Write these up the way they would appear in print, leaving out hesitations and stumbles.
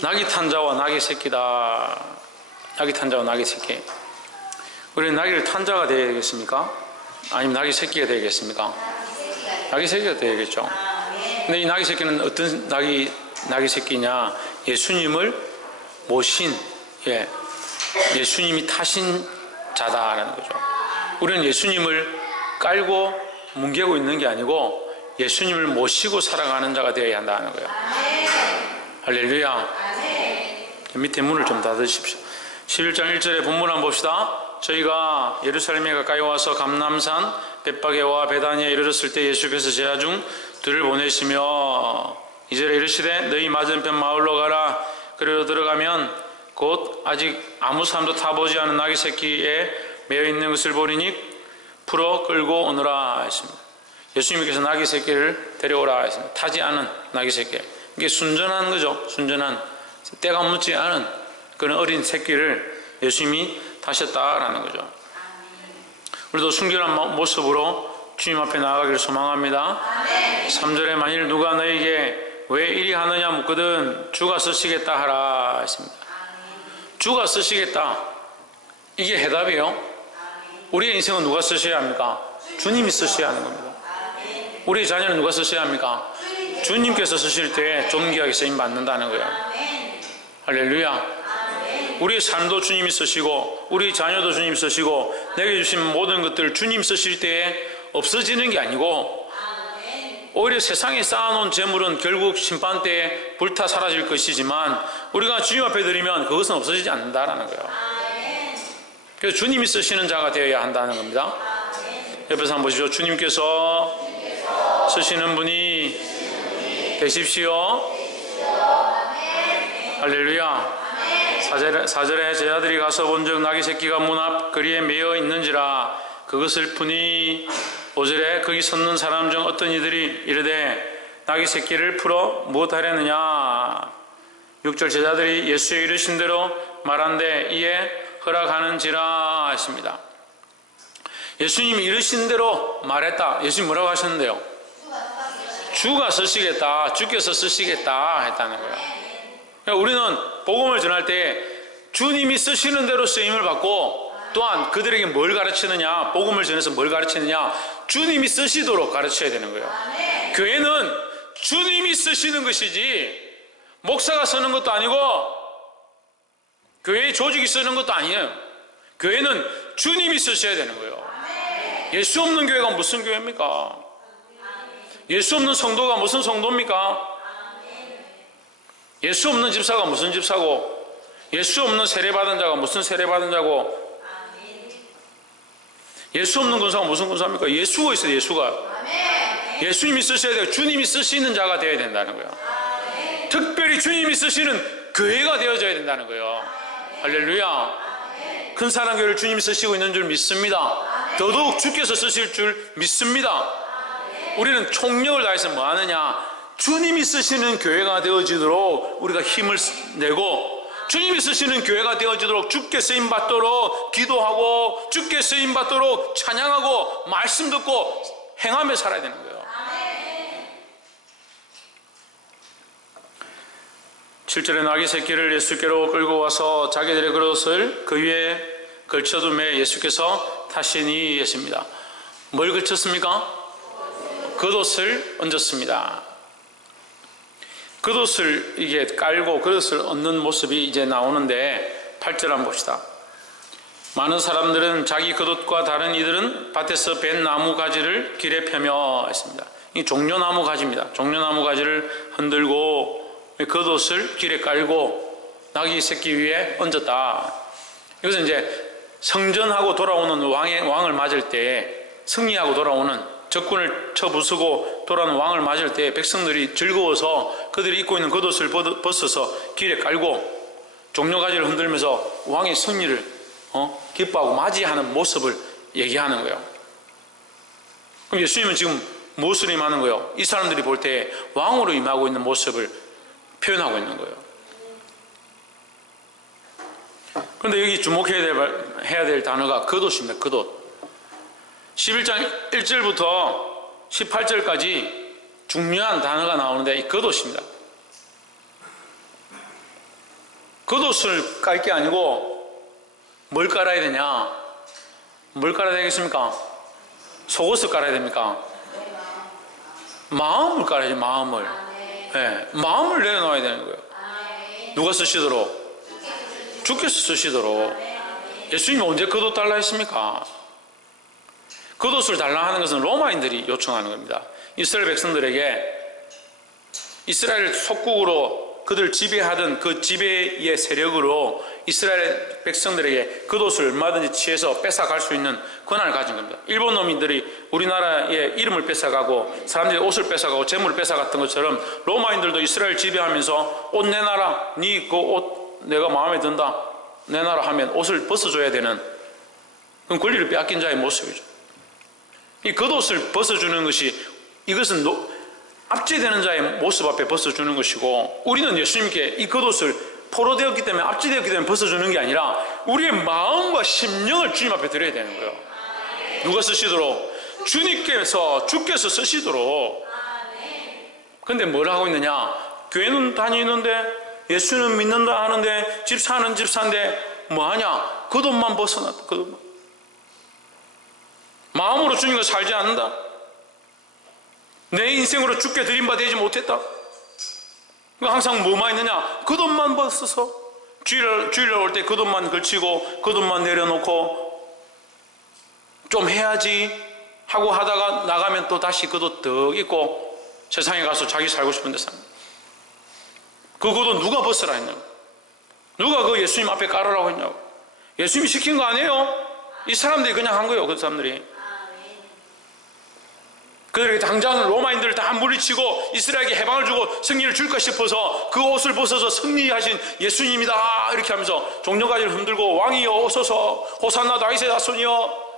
낙이 탄 자와 낙이 새끼다. 낙이 탄 자와 낙이 새끼. 우리는 낙이를 탄 자가 되겠습니까? 아니면 낙이 새끼가 되겠습니까? 낙이 새끼가 되겠죠. 근데 이 낙이 새끼는 어떤 낙이 새끼냐? 예수님을 모신, 예수님이 타신 자다라는 거죠. 우리는 예수님을 깔고 뭉개고 있는 게 아니고 예수님을 모시고 살아가는 자가 되어야 한다는 거예요. 할렐루야. 밑에 문을 좀 닫으십시오. 11장 1절의 본문 한번 봅시다. 저희가 예루살렘에 가까이 와서 감람산 벳바게와 베다니에 이르렀을 때 예수께서 제자 중 둘을 보내시며 2절에 이르시되 너희 맞은편 마을로 가라. 그리로 들어가면 곧 아직 아무 사람도 타보지 않은 나귀 새끼에 매어 있는 것을 보리니 풀어 끌고 오너라 했습니다. 예수님께서 나귀 새끼를 데려오라 했습니다. 타지 않은 나귀 새끼. 이게 순전한 거죠. 순전한 때가 묻지 않은 그런 어린 새끼를 예수님이 타셨다라는 거죠. 우리도 순결한 모습으로 주님 앞에 나아가기를 소망합니다. 3절에 만일 누가 너에게 왜 이리 하느냐 묻거든 주가 쓰시겠다 하라 했습니다. 주가 쓰시겠다. 이게 해답이에요. 우리의 인생은 누가 쓰셔야 합니까? 주님이 쓰셔야 하는 겁니다. 우리의 자녀는 누가 쓰셔야 합니까? 주님께서 쓰실 때 존귀하게 쓰임받는다는 거예요. 할렐루야. 우리의 삶도 주님이 쓰시고 우리 자녀도 주님이 쓰시고 내게 주신 모든 것들을 주님 쓰실 때에 없어지는 게 아니고 오히려 세상에 쌓아놓은 재물은 결국 심판 때에 불타 사라질 것이지만 우리가 주님 앞에 드리면 그것은 없어지지 않는다라는 거예요. 그래서 주님이 쓰시는 자가 되어야 한다는 겁니다. 옆에서 한번 보시죠. 주님께서 쓰시는 분이 되십시오. 할렐루야. 4절에 제자들이 가서 본즉 나귀 새끼가 문 앞 거리에 매어 있는지라 그것을 푸니 5절에 거기 섰는 사람 중 어떤 이들이 이르되 나귀 새끼를 풀어 무엇하려느냐. 6절 제자들이 예수의 이르신 대로 말한데 이에 허락하는지라 하십니다. 예수님이 이르신 대로 말했다. 예수님 뭐라고 하셨는데요? 주가 쓰시겠다. 주께서 쓰시겠다 했다는 거예요. 우리는 복음을 전할 때 주님이 쓰시는 대로 쓰임을 받고 또한 그들에게 뭘 가르치느냐, 복음을 전해서 뭘 가르치느냐, 주님이 쓰시도록 가르쳐야 되는 거예요. 교회는 주님이 쓰시는 것이지 목사가 쓰는 것도 아니고 교회의 조직이 쓰는 것도 아니에요. 교회는 주님이 쓰셔야 되는 거예요. 예수 없는 교회가 무슨 교회입니까? 예수 없는 성도가 무슨 성도입니까? 예수 없는 집사가 무슨 집사고, 예수 없는 세례받은 자가 무슨 세례받은 자고, 예수 없는 군사가 무슨 군사입니까? 예수가 있어요. 예수가. 예수님이 쓰셔야 돼요. 주님이 쓰시는 자가 되어야 된다는 거예요. 특별히 주님이 쓰시는 교회가 되어져야 된다는 거예요. 할렐루야. 큰 사랑교회를 주님이 쓰시고 있는 줄 믿습니다. 더더욱 주께서 쓰실 줄 믿습니다. 우리는 총력을 다해서 뭐 하느냐? 주님이 쓰시는 교회가 되어지도록 우리가 힘을 내고 주님이 쓰시는 교회가 되어지도록 주께 쓰임받도록 기도하고 주께 쓰임받도록 찬양하고 말씀 듣고 행하며 살아야 되는 거예요. 7절에 나귀 새끼를 예수께로 끌고 와서 자기들의 그릇을 그 위에 걸쳐두매 예수께서 타시니 했습니다. 뭘 걸쳤습니까? 겉옷을 얹었습니다. 겉옷을 이게 깔고 그릇을 얹는 모습이 이제 나오는데 8절 한번 봅시다. 많은 사람들은 자기 겉옷과 다른 이들은 밭에서 벤 나무 가지를 길에 펴며 했습니다. 이 종려나무 가지입니다. 종려나무 가지를 흔들고 겉옷을 길에 깔고 나귀 새끼 위에 얹었다. 이것은 이제 성전하고 돌아오는 왕을 맞을 때 승리하고 돌아오는 적군을 쳐부수고 돌아오는 왕을 맞을 때 백성들이 즐거워서 그들이 입고 있는 겉옷을 벗어서 길에 깔고 종려가지를 흔들면서 왕의 승리를 기뻐하고 맞이하는 모습을 얘기하는 거예요. 그럼 예수님은 지금 무엇을 임하는 거예요? 이 사람들이 볼 때 왕으로 임하고 있는 모습을 표현하고 있는 거예요. 그런데 여기 주목해야 될 단어가 겉옷입니다. 겉옷. 11장 1절부터 18절까지 중요한 단어가 나오는데 이 겉옷입니다. 겉옷을 깔 게 아니고 뭘 깔아야 되냐? 뭘 깔아야 되겠습니까? 속옷을 깔아야 됩니까? 마음을 깔아야지. 마음을. 네, 마음을 내려놓아야 되는 거예요. 누가 쓰시도록? 주께서 쓰시도록. 예수님이 언제 겉옷 달라 했습니까? 겉옷을 달라 하는 것은 로마인들이 요청하는 겁니다. 이스라엘 백성들에게 이스라엘 속국으로 그들 지배하던 그 지배의 세력으로 이스라엘 백성들에게 겉옷을 얼마든지 취해서 뺏어갈 수 있는 권한을 가진 겁니다. 일본 놈들이 우리나라의 이름을 뺏어가고 사람들이 옷을 뺏어가고 재물을 뺏어갔던 것처럼 로마인들도 이스라엘 지배하면서 옷 내놔라, 네 그 옷 내가 마음에 든다, 내놔라 하면 옷을 벗어줘야 되는 그런 권리를 빼앗긴 자의 모습이죠. 이 겉옷을 벗어주는 것이, 이것은 압제되는 자의 모습 앞에 벗어주는 것이고, 우리는 예수님께 이 겉옷을 포로되었기 때문에, 압제되었기 때문에 벗어주는 게 아니라 우리의 마음과 심령을 주님 앞에 드려야 되는 거예요. 누가 쓰시도록? 주께서 쓰시도록. 근데 뭘 하고 있느냐? 교회는 다니는데, 예수는 믿는다 하는데, 집사는 집사인데 뭐하냐? 겉옷만 벗어놨다. 겉옷만. 마음으로 주님과 살지 않는다. 내 인생으로 주께 드린 바 되지 못했다. 항상 뭐만 있느냐? 겉옷만 벗어서 주일날 올 때 겉옷만 걸치고 겉옷만 내려놓고 좀 해야지 하고 하다가 나가면 또 다시 겉옷 더 입고 세상에 가서 자기 살고 싶은 데 삽니다. 그 겉옷 누가 벗으라 했냐고. 누가 그 예수님 앞에 깔으라고 했냐고. 예수님이 시킨 거 아니에요. 이 사람들이 그냥 한 거예요. 그 사람들이. 그들에게 당장 로마인들을 다 물리치고 이스라엘에게 해방을 주고 승리를 줄까 싶어서 그 옷을 벗어서 승리하신 예수님이다 이렇게 하면서 종려가지를 흔들고 왕이여 오소서, 호산나 다윗의 자손이여.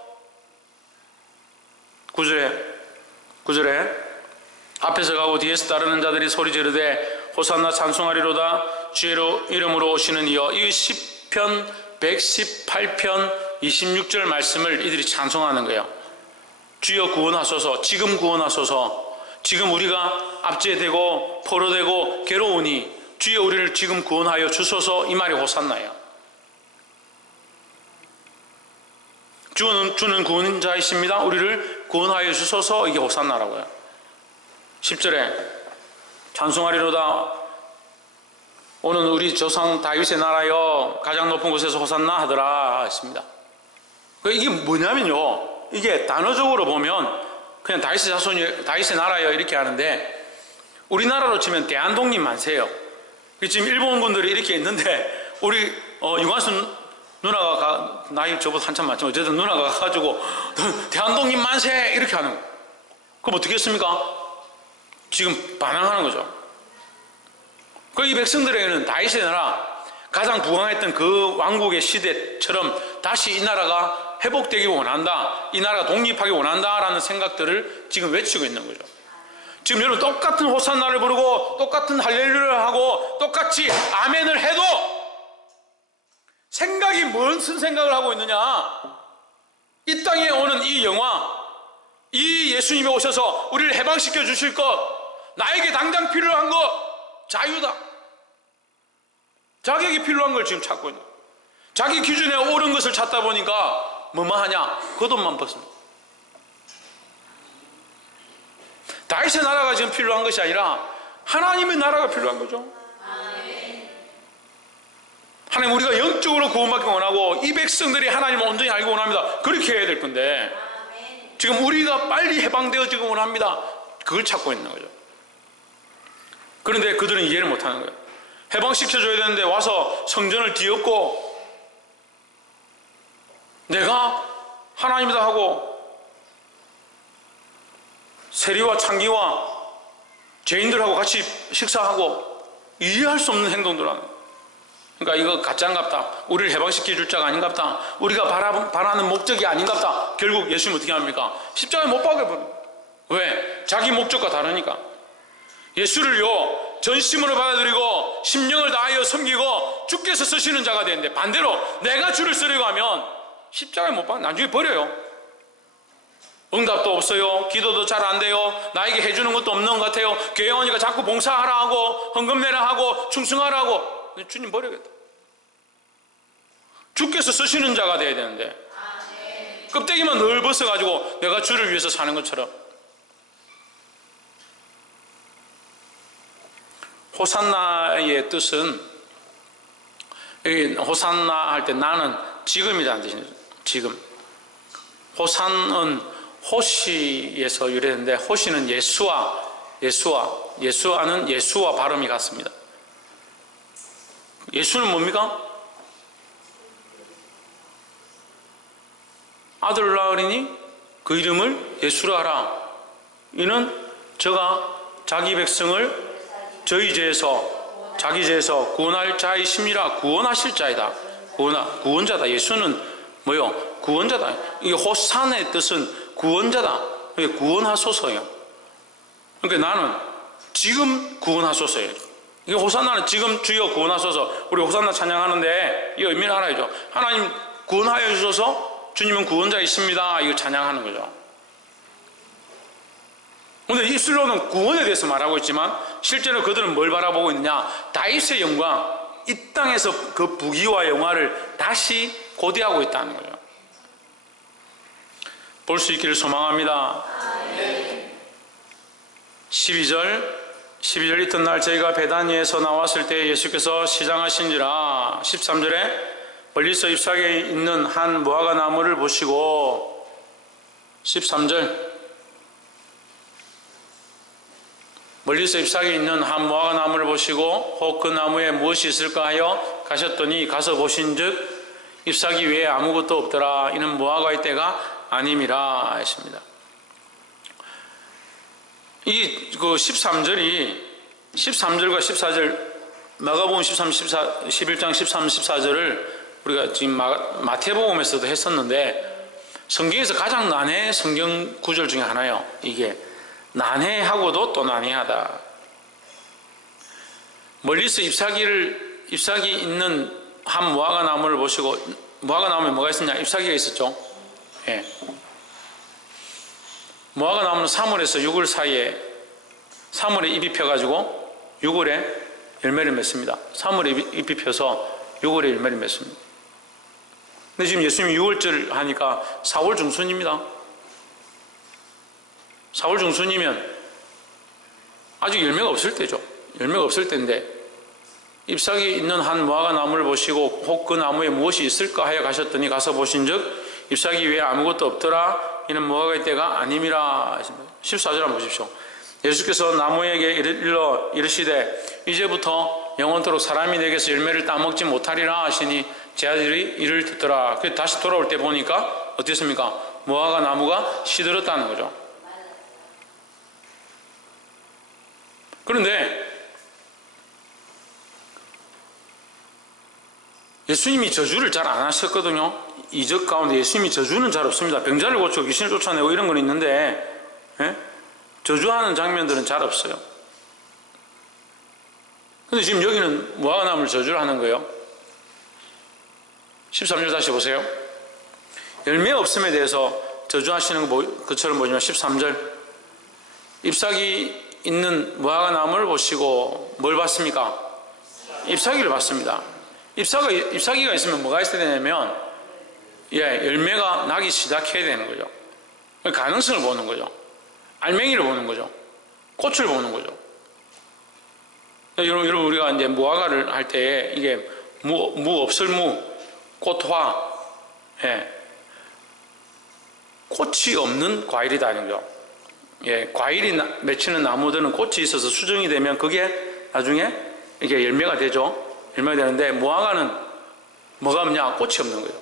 9절에 앞에서 가고 뒤에서 따르는 자들이 소리 지르되 호산나 찬송하리로다 주의 이름으로 오시는 이여. 이 시편 118편 26절 말씀을 이들이 찬송하는 거예요. 주여 구원하소서, 지금 구원하소서. 지금 우리가 압제되고 포로되고 괴로우니 주여 우리를 지금 구원하여 주소서. 이 말이 호산나예요. 주는 구원자이십니다. 우리를 구원하여 주소서. 이게 호산나라고요. 10절에 찬송하리로다 오는 우리 조상 다윗의 나라여 가장 높은 곳에서 호산나 하더라 했습니다. 이게 뭐냐면요, 이게 단어적으로 보면 그냥 다윗의 자손이, 다윗의 나라여 이렇게 하는데, 우리나라로 치면 대한독립 만세요. 지금 일본 분들이 이렇게 있는데, 우리 유관순 누나가 나이 저보다 한참 많지만 어쨌든 누나가 가가지고 대한독립 만세 이렇게 하는 거예요. 그럼 어떻게 했습니까? 지금 반항하는 거죠. 이 백성들에게는 다윗의 나라, 가장 부강했던 그 왕국의 시대처럼 다시 이 나라가 회복되기 원한다, 이 나라가 독립하기 원한다라는 생각들을 지금 외치고 있는 거죠. 지금 여러분 똑같은 호산나를 부르고 똑같은 할렐루야를 하고 똑같이 아멘을 해도 생각이 무슨 생각을 하고 있느냐? 이 땅에 오는 이 영화, 이 예수님이 오셔서 우리를 해방시켜 주실 것, 나에게 당장 필요한 것, 자유다. 자격이 필요한 걸 지금 찾고 있는 거예요. 자기 기준에 옳은 것을 찾다 보니까 뭐만 하냐? 겉옷만 벗습니다. 다윗의 나라가 지금 필요한 것이 아니라 하나님의 나라가 필요한 거죠. 하나님, 우리가 영적으로 구원받기 원하고 이 백성들이 하나님을 온전히 알기 원합니다. 그렇게 해야 될 건데 지금 우리가 빨리 해방되어지기 원합니다. 그걸 찾고 있는 거죠. 그런데 그들은 이해를 못하는 거예요. 해방시켜줘야 되는데 와서 성전을 뒤엎고 내가 하나님이다 하고 세리와 창기와 죄인들하고 같이 식사하고 이해할 수 없는 행동들을 하는 거예요. 그러니까 이거 가짜인갑다, 우리를 해방시켜 줄 자가 아닌갑다, 우리가 바라는 목적이 아닌갑다. 결국 예수님 어떻게 합니까? 십자가에 못 박아버려요. 왜? 자기 목적과 다르니까. 예수를요 전심으로 받아들이고 심령을 다하여 섬기고 주께서 쓰시는 자가 되는데, 반대로 내가 주를 쓰려고 하면 십자가에 못 박아 나중에 버려요. 응답도 없어요. 기도도 잘 안 돼요. 나에게 해주는 것도 없는 것 같아요. 교회 오니까 자꾸 봉사하라 하고 헌금 내라 하고 충성하라 하고 주님 버리겠다. 주께서 쓰시는 자가 돼야 되는데 껍데기만 늘 벗어가지고 내가 주를 위해서 사는 것처럼. 호산나의 뜻은, 여기 호산나 할 때 나는 지금이라는 뜻입니다. 지금. 호산은 호시에서 유래했는데, 호시는 예수와는 예수와 발음이 같습니다. 예수는 뭡니까? 아들을 낳으리니 그 이름을 예수라 하라. 이는 저가 자기 백성을 저희 죄에서, 자기 죄에서 구원할 자이심이라. 구원하실 자이다. 구원자다. 예수는 뭐요? 구원자다. 이 호산의 뜻은 구원자다. 구원하소서예요. 그러니까 나는 지금 구원하소서예요. 이 호산나는 지금 주여 구원하소서. 우리 호산나 찬양하는데 이 의미를 알아야죠. 하나님 구원하여 주소서. 주님은 구원자이십니다. 이거 찬양하는 거죠. 근데 입술로는 구원에 대해서 말하고 있지만 실제로 그들은 뭘 바라보고 있느냐? 다윗의 영광, 이 땅에서 그 부귀와 영화를 다시 고대하고 있다는 거예요. 볼 수 있기를 소망합니다. 12절 이튿날 저희가 베다니에서 나왔을 때 예수께서 시장하신지라. 13절에 멀리서 잎사귀에 있는 한 무화과 나무를 보시고, 13절 멀리서 잎사귀에 있는 한 무화과 나무를 보시고 혹 그 나무에 무엇이 있을까 하여 가셨더니 가서 보신즉 잎사귀 외에 아무것도 없더라. 이는 무화과의 때가 아님이라 하십니다. 이 13절과 14절, 마가복음 11장 13, 14절을 우리가 지금 마태복음에서도 했었는데, 성경에서 가장 난해 성경 구절 중에 하나예요. 이게 난해하고도 또 난해하다. 멀리서 잎사귀 있는 한 무화과 나무를 보시고, 무화과 나무에 뭐가 있었냐? 잎사귀가 있었죠. 예. 무화과 나무는 3월에서 6월 사이에, 3월에 잎이 펴가지고 6월에 열매를 맺습니다. 3월에 잎이 펴서 6월에 열매를 맺습니다. 근데 지금 예수님이 6월절 하니까 4월 중순입니다. 4월 중순이면 아직 열매가 없을 때죠. 열매가 없을 때인데, 잎사귀 있는 한 무화과 나무를 보시고 혹 그 나무에 무엇이 있을까 하여 가셨더니 가서 보신즉 잎사귀 외에 아무것도 없더라. 이는 무화과의 때가 아님이라. 14절 한번 보십시오. 예수께서 나무에게 이르시되 이제부터 영원토록 사람이 내게서 열매를 따먹지 못하리라 하시니 제 아들이 이를 듣더라. 그래서 다시 돌아올 때 보니까 어땠습니까? 무화과 나무가 시들었다는 거죠. 그런데 예수님이 저주를 잘 안 하셨거든요. 이적 가운데 예수님이 저주는 잘 없습니다. 병자를 고치고 귀신을 쫓아내고 이런 건 있는데, 예? 저주하는 장면들은 잘 없어요. 근데 지금 여기는 무화과 나무를 저주를 하는 거예요. 13절 다시 보세요. 열매 없음에 대해서 저주하시는 것처럼 보지만 13절 잎사귀 있는 무화과 나무를 보시고 뭘 봤습니까? 잎사귀를 봤습니다. 잎사귀가 있으면 뭐가 있어야 되냐면, 열매가 나기 시작해야 되는 거죠. 가능성을 보는 거죠. 알맹이를 보는 거죠. 꽃을 보는 거죠. 여러분, 우리가 이제 무화과를 할 때 이게 무없을무, 꽃화, 꽃이 없는 과일이다는 거죠. 과일이 맺히는 나무들은 꽃이 있어서 수정이 되면 그게 나중에 이게 열매가 되죠. 열매가 되는데 무화과는 뭐가 없냐? 꽃이 없는 거예요.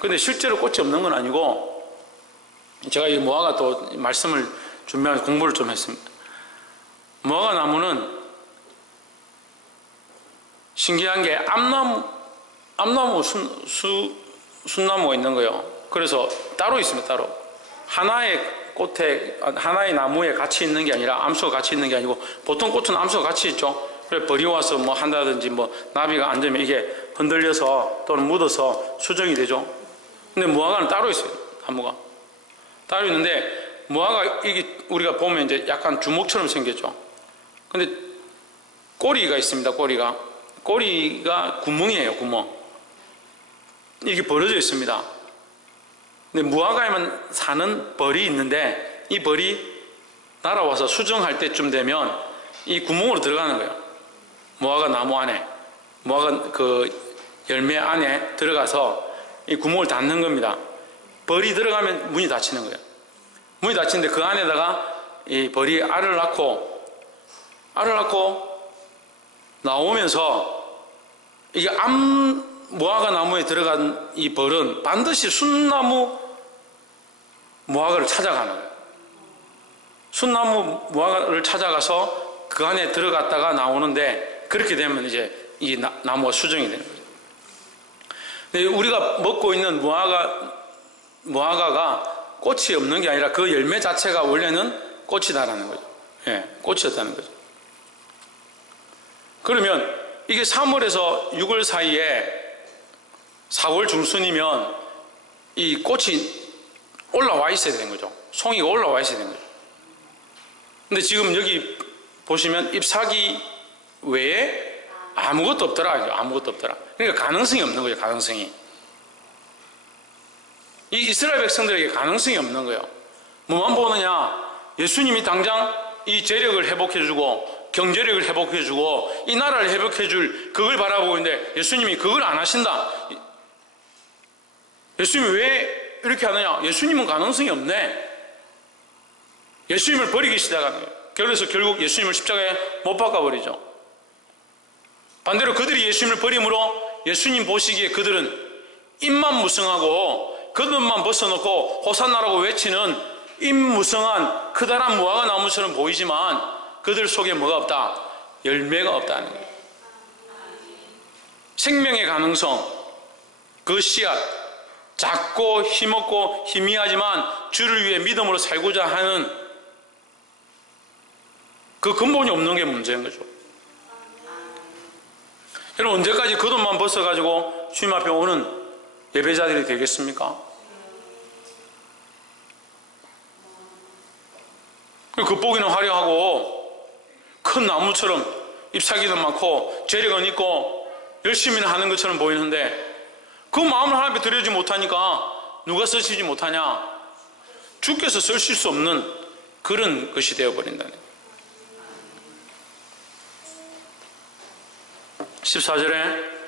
근데 실제로 꽃이 없는 건 아니고, 제가 이 무화과 또 말씀을 준비하면서 공부를 좀 했습니다. 무화과 나무는 신기한 게 암나무 순나무가 있는 거예요. 그래서 따로 있습니다. 따로 하나의 꽃에, 하나의 나무에 같이 있는 게 아니라 암수가 같이 있는 게 아니고, 보통 꽃은 암수가 같이 있죠. 그래 벌이 와서 뭐 한다든지 나비가 앉으면 이게 흔들려서 또는 묻어서 수정이 되죠. 근데 무화과는 따로 있어요. 나무가 따로 있는데, 무화과 이게 우리가 보면 이제 약간 주먹처럼 생겼죠. 근데 꼬리가 있습니다. 꼬리가 구멍이에요. 구멍. 이게 벌어져 있습니다. 근데 무화과에만 사는 벌이 있는데 이 벌이 날아와서 수정할 때쯤 되면 이 구멍으로 들어가는 거예요. 무화과 나무 안에, 무화과 그 열매 안에 들어가서 이 구멍을 닫는 겁니다. 벌이 들어가면 문이 닫히는 거예요. 문이 닫히는데 그 안에다가 이 벌이 알을 낳고 나오면서 이게 무화과 나무에 들어간 이 벌은 반드시 순나무 무화과를 찾아가는 거예요. 순나무 무화과를 찾아가서 그 안에 들어갔다가 나오는데 그렇게 되면 이제 이 나무가 수정이 되는 거예요. 근데 우리가 먹고 있는 무화과가 꽃이 없는 게 아니라 그 열매 자체가 원래는 꽃이다라는 거죠. 예, 꽃이었다는 거죠. 그러면 이게 3월에서 6월 사이에 4월 중순이면 이 꽃이 올라와 있어야 되는 거죠. 송이가 올라와 있어야 되는 거죠. 근데 지금 여기 보시면 잎사귀 외에 아무것도 없더라. 아무것도 없더라. 그러니까 가능성이 없는 거죠. 가능성이. 이 이스라엘 백성들에게 가능성이 없는 거예요. 뭐만 보느냐? 예수님이 당장 이 재력을 회복해주고 경제력을 회복해주고 이 나라를 회복해줄 그걸 바라보고 있는데 예수님이 그걸 안 하신다. 예수님이 왜 이렇게 하느냐? 예수님은 가능성이 없네. 예수님을 버리기 시작하는 거예요. 그래서 결국 예수님을 십자가에 못 박아버리죠. 반대로 그들이 예수님을 버림으로 예수님 보시기에 그들은 입만 무성하고 겉옷만 벗어놓고 호산나라고 외치는 입무성한 크다란 무화과 나무처럼 보이지만 그들 속에 뭐가 없다? 열매가 없다는 거예요. 생명의 가능성, 그 씨앗, 작고 힘없고 희미하지만 주를 위해 믿음으로 살고자 하는 그 근본이 없는 게 문제인 거죠. 여러분, 언제까지 겉옷만 벗어가지고 주님 앞에 오는 예배자들이 되겠습니까? 겉보기는 화려하고 큰 나무처럼 잎사귀는 많고 재력은 있고 열심히 하는 것처럼 보이는데 그 마음을 하나님 앞에 드려주지 못하니까 누가 쓰시지 못하냐? 주께서 쓰실 수 없는 그런 것이 되어버린다는 거예요. 14절에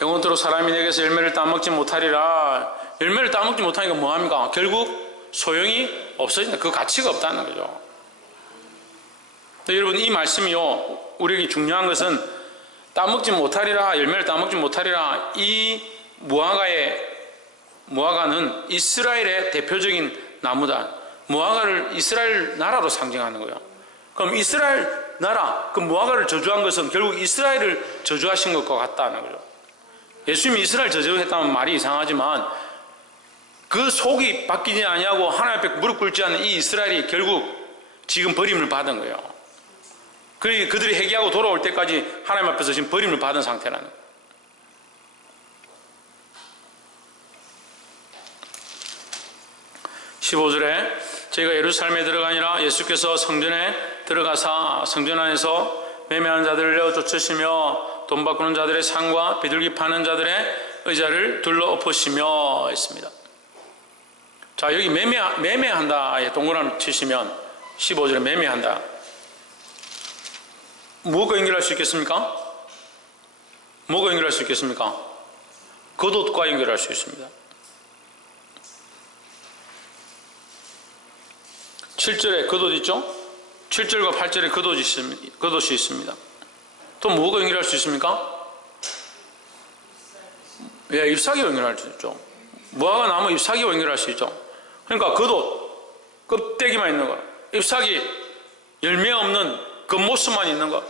영원토록 사람이 내게서 열매를 따먹지 못하리라. 열매를 따먹지 못하니까 뭐합니까? 결국 소용이 없어진다. 그 가치가 없다는 거죠. 여러분, 이 말씀이요, 우리에게 중요한 것은 따먹지 못하리라, 열매를 따먹지 못하리라. 이 무화과는 이스라엘의 대표적인 나무다. 무화과를 이스라엘 나라로 상징하는 거예요. 그럼 이스라엘 나라, 그 무화과를 저주한 것은 결국 이스라엘을 저주하신 것과 같다는 거죠. 예수님이 이스라엘 저주했다면 말이 이상하지만 그 속이 바뀌지 아니하고 하나님 앞에 무릎 꿇지 않는 이 이스라엘이 결국 지금 버림을 받은 거예요. 그들이 회개하고 돌아올 때까지 하나님 앞에서 지금 버림을 받은 상태라는 거예요. 15절에 저희가 예루살렘에 들어가니라 예수께서 성전에 들어가사 성전 안에서 매매하는 자들을 내어 쫓으시며 돈 바꾸는 자들의 상과 비둘기 파는 자들의 의자를 둘러 엎으시며 있습니다. 자, 여기 매매한다에 동그라미 치시면 15절에 매매한다. 무엇과 연결할 수 있겠습니까? 뭐가 연결할 수 있겠습니까? 겉옷과 연결할 수 있습니다. 7절에 겉옷 있죠? 7절과 8절에 겉옷이 있습니다. 또 뭐가 연결할 수 있습니까? 예, 잎사귀와 연결할 수 있죠. 무화과 나무 잎사귀와 연결할 수 있죠. 그러니까 겉옷, 껍데기만 있는 거, 잎사귀, 열매 없는 겉모습만 있는 거.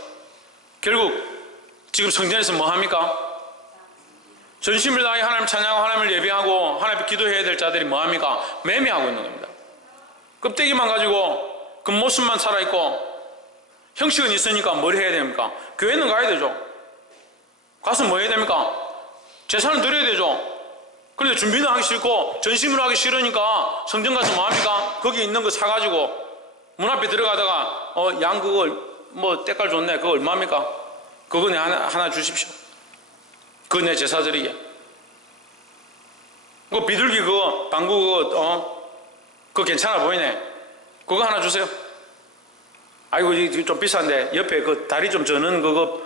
결국 지금 성전에서 뭐 합니까? 전심을 다해 하나님 찬양하고 하나님을 예배하고 하나님 앞에 기도해야 될 자들이 뭐 합니까? 매매하고 있는 겁니다. 껍데기만 가지고 겉모습만 살아있고 형식은 있으니까 뭘 해야 됩니까? 교회는 가야 되죠. 가서 뭐 해야 됩니까? 제사는 드려야 되죠. 그런데 준비는 하기 싫고 전심으로 하기 싫으니까 성전 가서 뭐 합니까? 거기 있는 거 사가지고 문 앞에 들어가다가 양 그걸 뭐 때깔 좋네. 그거 얼마입니까? 그거 내 하나 주십시오. 그거 내 제사 드리게. 그거 비둘기 그거 방구 그거 괜찮아 보이네. 그거 하나 주세요. 아이고 이거 좀 비싼데 옆에 그 다리 좀 저는 그거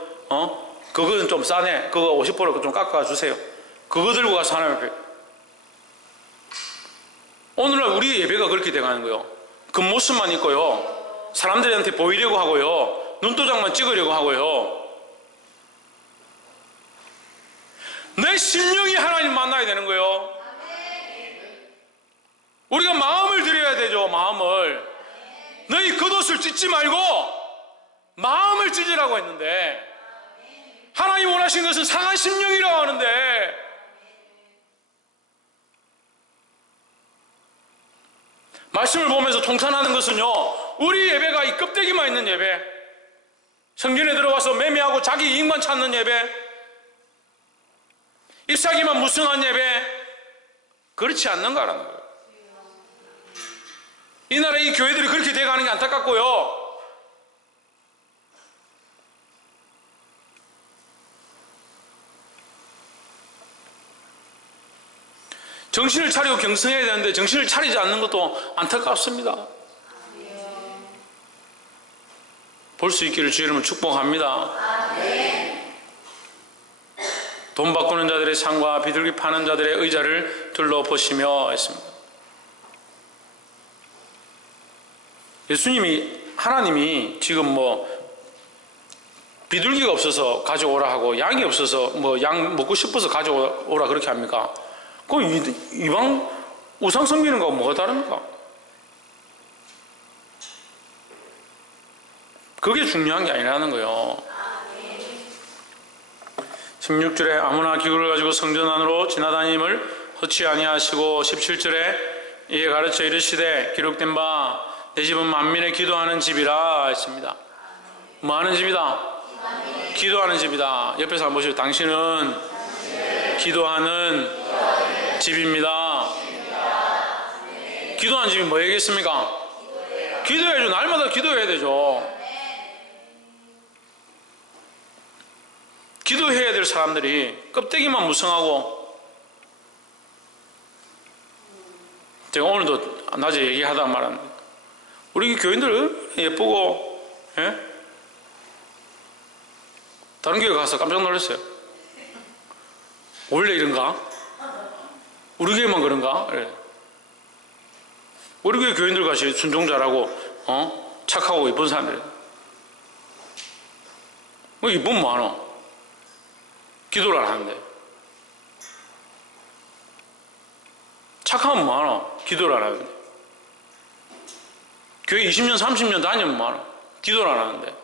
그거는 좀 싸네. 그거 50% 좀 깎아 주세요. 그거 들고 가서 하나님 앞에. 오늘날 우리 예배가 그렇게 돼가는 거예요. 겉모습만 있고요. 사람들한테 보이려고 하고요. 눈도장만 찍으려고 하고요. 내 심령이 하나님 만나야 되는 거예요. 우리가 마음을 드려야 되죠. 마음을. 너희 겉옷을 찢지 말고 마음을 찢으라고 했는데, 하나님 원하신 것은 상한 심령이라고 하는데, 말씀을 보면서 통탄하는 것은요, 우리 예배가 이 껍데기만 있는 예배, 성전에 들어와서 매매하고 자기 이익만 찾는 예배, 잎사귀만 무성한 예배, 그렇지 않는가라는 거예요. 이 나라의 이 교회들이 그렇게 돼가는 게 안타깝고요. 정신을 차리고 경성해야 되는데 정신을 차리지 않는 것도 안타깝습니다. 볼 수 있기를 주의 이름으로 축복합니다. 돈 바꾸는 자들의 상과 비둘기 파는 자들의 의자를 둘러보시며 했습니다. 하나님이 지금 비둘기가 없어서 가져오라 하고 양이 없어서 양 먹고 싶어서 가져오라 그렇게 합니까? 그 이방 우상 섬기는 거하고 뭐가 다릅니까? 그게 중요한 게 아니라는 거예요. 16절에 아무나 기구를 가지고 성전 안으로 지나다님을 허치 아니하시고, 17절에 이에 가르쳐 이르시되 기록된 바 내 집은 만민의 기도하는 집이라 했습니다. 뭐 하는 집이다? 기도하는 집이다. 옆에서 한번 보시죠. 당신은 기도하는 집입니다. 기도하는 집이 뭐겠습니까? 기도해야죠. 날마다 기도해야 되죠. 기도해야 될 사람들이 껍데기만 무성하고, 제가 오늘도 낮에 얘기하다 말한 우리 교인들 예쁘고, 예? 다른 교회 가서 깜짝 놀랐어요. 원래 이런가? 우리 교회만 그런가? 예. 우리 교회 교인들 같이 순종 잘하고 착하고 이쁜 사람들, 이쁜 많아. 기도를 안 하는데. 착하면 많아. 기도를 안 하는데. 교회 20년 30년 다니면 많아. 기도를 안 하는데.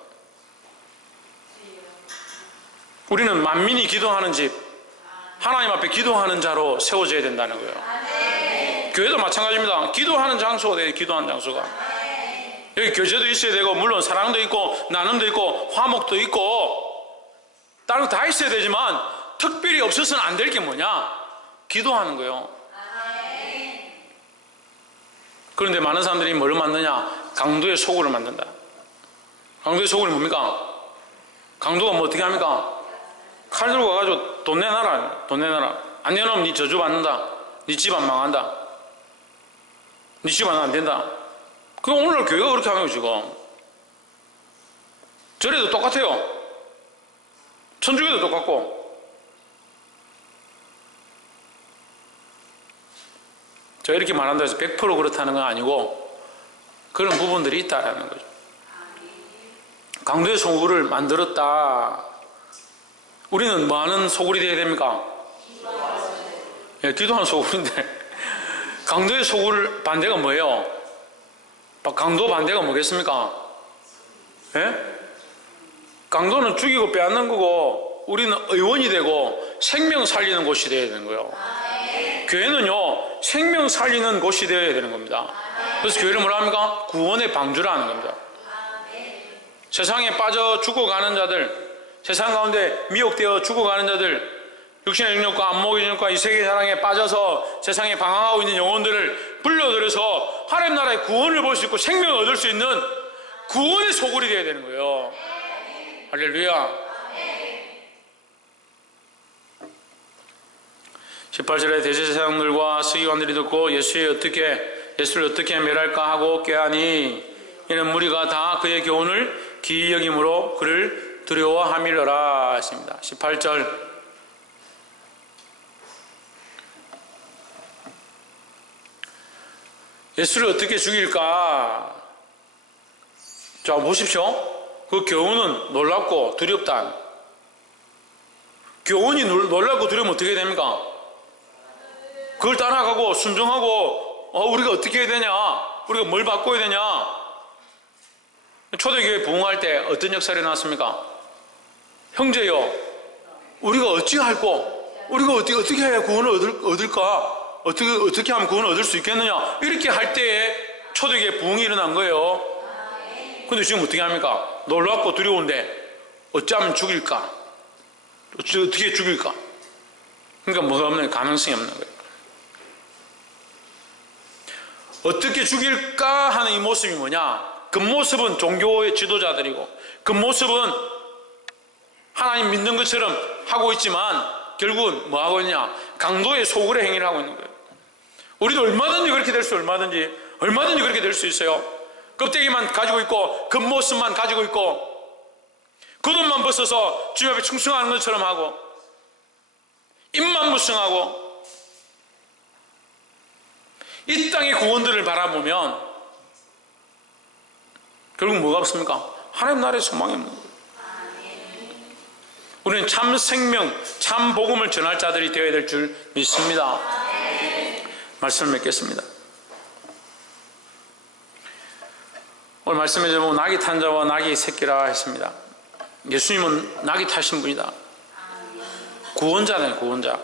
우리는 만민이 기도하는 집, 하나님 앞에 기도하는 자로 세워져야 된다는 거예요. 교회도 마찬가지입니다. 기도하는 장소가 돼요. 기도하는 장소가. 여기 교제도 있어야 되고, 물론 사랑도 있고 나눔도 있고 화목도 있고 다른 거 다 있어야 되지만, 특별히 없어서는 안 될 게 뭐냐? 기도하는 거예요. 그런데 많은 사람들이 뭘 만드냐? 강도의 소굴을 만든다. 강도의 소굴이 뭡니까? 강도가 뭐 어떻게 합니까? 칼 들고 가가지고 돈 내놔라. 돈 내놔라. 안 내놓으면 네 저주받는다. 네 집안 망한다. 네 집안 안 된다. 그 오늘날 교회가 그렇게 하는 거예요. 지금 저래도 똑같아요. 천주교도 똑같고. 제가 이렇게 말한다고 해서 100% 그렇다는 건 아니고 그런 부분들이 있다라는 거죠. 강도의 소굴을 만들었다. 우리는 뭐 하는 소굴이 되어야 됩니까? 예, 기도하는 소굴인데 강도의 소굴 반대가 뭐예요? 강도 반대가 뭐겠습니까? 예? 강도는 죽이고 빼앗는 거고, 우리는 의원이 되고 생명 살리는 곳이 되어야 되는 거예요. 교회는요, 생명 살리는 곳이 되어야 되는 겁니다. 그래서 교회를 뭐라 합니까? 구원의 방주라 하는 겁니다. 세상에 빠져 죽어가는 자들, 세상 가운데 미혹되어 죽어가는 자들, 육신의 능력과 안목의 능력과 이 세계 사랑에 빠져서 세상에 방황하고 있는 영혼들을 불러들여서 하나님 나라의 구원을 볼 수 있고 생명을 얻을 수 있는 구원의 소굴이 되어야 되는 거예요. 할렐루야. 18절에 대제사장들과 서기관들이 듣고 예수를 어떻게 멸할까 하고 꾀하니 이는 무리가 다 그의 교훈을 기이 여김으로 그를 두려워함이러라 했습니다. 18절 예수를 어떻게 죽일까? 자, 보십시오. 그 교훈은 놀랍고 두렵다. 교훈이 놀랍고 두려우면 어떻게 됩니까? 그걸 따라가고 순종하고 우리가 어떻게 해야 되냐? 우리가 뭘 바꿔야 되냐? 초대교회 부흥할 때 어떤 역사를 해놨습니까? 형제여, 우리가 어찌할꼬? 우리가 어떻게 해야 구원을 얻을까? 어떻게 하면 구원을 얻을 수 있겠느냐? 이렇게 할 때에 초대교회 부흥이 일어난 거예요. 근데 지금 어떻게 합니까? 놀랍고 두려운데 어쩌면 죽일까? 어떻게 죽일까? 그러니까 뭐가 없는 가능성이 없는 거예요. 어떻게 죽일까 하는 이 모습이 뭐냐? 그 모습은 종교의 지도자들이고 그 모습은 하나님 믿는 것처럼 하고 있지만 결국은 뭐 하고 있냐? 강도의 소굴의 행위를 하고 있는 거예요. 우리도 얼마든지 그렇게 될 수 얼마든지 그렇게 될 수 있어요. 껍데기만 가지고 있고 겉모습만 가지고 있고 겉옷만 벗어서 주님 앞에 충성하는 것처럼 하고 입만 무성하고 이 땅의 구원들을 바라보면 결국 뭐가 없습니까? 하나님 나라의 소망이 없는 거예요. 우리는 참 생명, 참 복음을 전할 자들이 되어야 될 줄 믿습니다. 말씀을 맺겠습니다. 오늘 말씀에 보면 낙이 탄 자와 낙이 새끼라 했습니다. 예수님은 낙이 타신 분이다. 구원자네, 구원자.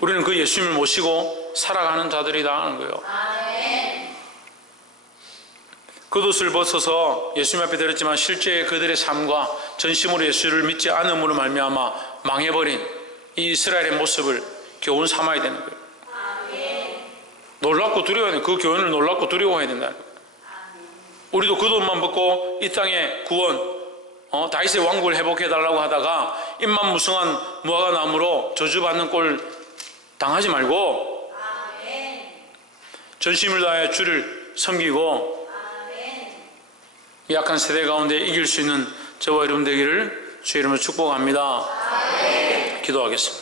우리는 그 예수님을 모시고 살아가는 자들이다 하는 거예요. 겉옷을 벗어서 예수님 앞에 드렸지만 실제 그들의 삶과 전심으로 예수를 믿지 않음으로 말미암아 망해버린 이 이스라엘의 모습을 교훈 삼아야 되는 거예요. 놀랍고 두려워야 돼요. 그 교훈을 놀랍고 두려워해야 된다는 거예요. 우리도 겉옷만 벗고 이 땅의 구원 다윗의 왕국을 회복해달라고 하다가 입만 무성한 무화과나무로 저주받는 꼴 당하지 말고 전심을 다해 주를 섬기고 약한 세대 가운데 이길 수 있는 저와 여러분 되기를 주의 이름으로 축복합니다. 기도하겠습니다.